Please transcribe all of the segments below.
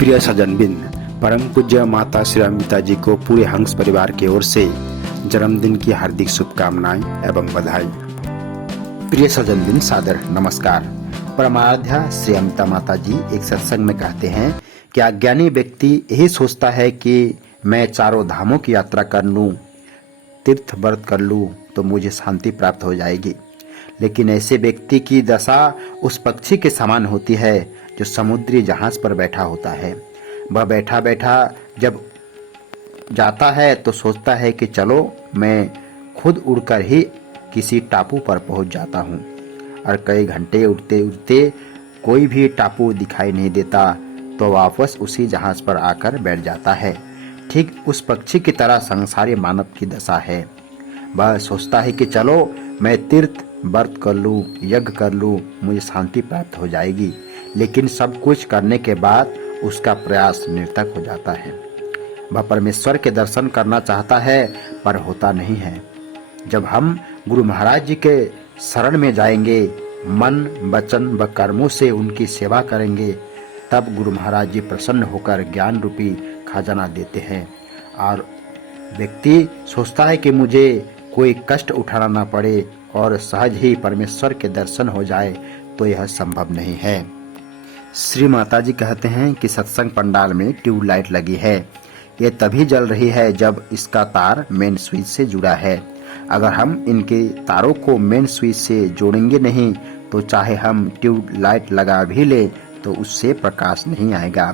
प्रिय सज्जनबिन, परम पूज्य माता श्री अमिता जी को पूरे हंस परिवार की ओर से जन्मदिन की हार्दिक शुभकामनाएं एवं बधाई। प्रिय सज्जनबिन, सादर नमस्कार। परमाराध्या श्री अमिता माता जी एक सत्संग में कहते हैं कि अज्ञानी व्यक्ति यही सोचता है कि मैं चारों धामों की यात्रा कर लूं, तीर्थ व्रत कर लूं तो मुझे शांति प्राप्त हो जाएगी। लेकिन ऐसे व्यक्ति की दशा उस पक्षी के समान होती है जो समुद्री जहाज पर बैठा होता है। वह बैठा बैठा जब जाता है तो सोचता है कि चलो मैं खुद उड़कर ही किसी टापू पर पहुंच जाता हूं, और कई घंटे उड़ते उड़ते कोई भी टापू दिखाई नहीं देता तो वापस उसी जहाज पर आकर बैठ जाता है। ठीक उस पक्षी की तरह संसारी मानव की दशा है। वह सोचता है कि चलो मैं तीर्थ व्रत कर लूं, यज्ञ कर लूं, मुझे शांति प्राप्त हो जाएगी। लेकिन सब कुछ करने के बाद उसका प्रयास निरर्थक हो जाता है। वह परमेश्वर के दर्शन करना चाहता है पर होता नहीं है। जब हम गुरु महाराज जी के शरण में जाएंगे, मन वचन व कर्मों से उनकी सेवा करेंगे, तब गुरु महाराज जी प्रसन्न होकर ज्ञान रूपी खजाना देते हैं। और व्यक्ति सोचता है कि मुझे कोई कष्ट उठाना ना पड़े और सहज ही परमेश्वर के दर्शन हो जाए, तो यह संभव नहीं है। श्री माता जी कहते हैं कि सत्संग पंडाल में ट्यूबलाइट लगी है। ये तभी जल रही है जब इसका तार मेन स्विच से जुड़ा है। अगर हम इनके तारों को मेन स्विच से जोड़ेंगे नहीं तो चाहे हम ट्यूबलाइट लगा भी ले तो उससे प्रकाश नहीं आएगा।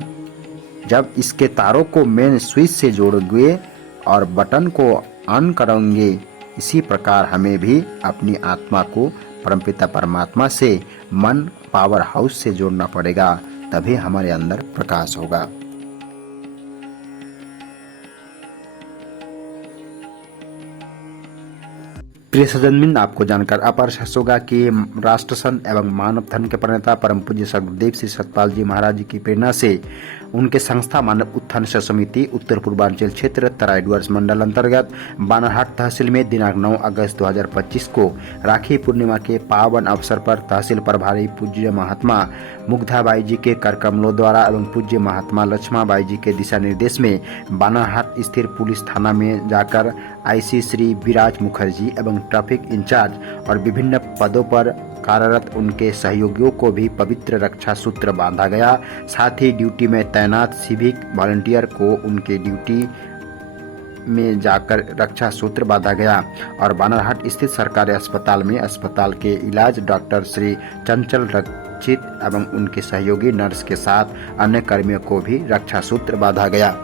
जब इसके तारों को मेन स्विच से जोड़ोगे और बटन को ऑन करोगे, इसी प्रकार हमें भी अपनी आत्मा को परमपिता परमात्मा से मन पावर हाउस से जोड़ना पड़ेगा, तभी हमारे अंदर प्रकाश होगा। प्रिय सज्जनबिन, आपको जानकर अपार हर्ष होगा कि राष्ट्र संत एवं मानव धर्म के प्रणेता परम पूज्य सद्गुरुदेव श्री सतपाल जी महाराज जी की प्रेरणा से उनके संस्था मानव उत्थान समिति उत्तर पूर्वांचल क्षेत्र तराईडुवर्स मंडल अंतर्गत बानरहाट तहसील में दिनांक 9 अगस्त 2025 को राखी पूर्णिमा के पावन अवसर पर तहसील प्रभारी पूज्य महात्मा मुग्धाबाई जी के कर कमलों द्वारा एवं पूज्य महात्मा लक्ष्माबाई जी के दिशा निर्देश में बानरहाट स्थित पुलिस थाना में जाकर आईसी श्री विराज मुखर्जी एवं ट्रैफिक इंचार्ज और विभिन्न पदों पर कार्यरत उनके सहयोगियों को भी पवित्र रक्षा सूत्र बांधा गया। साथ ही ड्यूटी में तैनात सिविक वॉलंटियर को उनके ड्यूटी में जाकर रक्षा सूत्र बांधा गया और बानरहाट स्थित सरकारी अस्पताल में अस्पताल के इलाज डॉक्टर श्री चंचल रक्षित एवं उनके सहयोगी नर्स के साथ अन्य कर्मियों को भी रक्षा सूत्र बांधा गया।